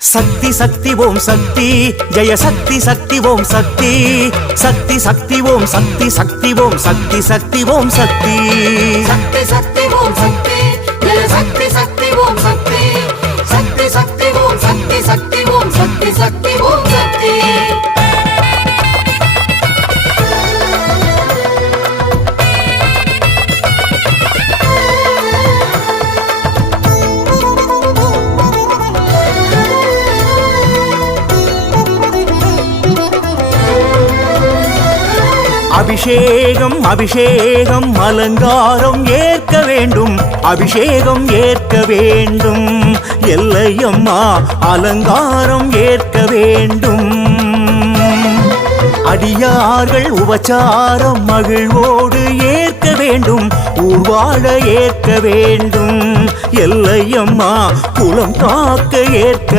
சக்தி சக்தி ஓம் சக்தி ஜெய சக்தி சக்தி ஓம் சக்தி சக்தி சக்தி ஓம் சக்தி சக்தி ஓம் சக்தி சக்தி ஓம் சக்தி சக்தி சக்தி ஓம் சக்தி ஜெய சக்தி சக்தி ஓம் சக்தி சக்தி சக்தி ஓம் சக்தி சக்தி ஓம் சக்தி சக்தி ஓம் சக்தி அபிஷேகம் அபிஷேகம் அலங்காரம் ஏற்க வேண்டும் அபிஷேகம் ஏற்க வேண்டும் எல்லையம்மா அலங்காரம் ஏற்க வேண்டும் அடியார்கள் உபச்சாரம் மகிழ்வோடு ஏற்க வேண்டும் ஊர்வாழ ஏற்க வேண்டும் எல்லையம்மா குலம் காக்க ஏற்க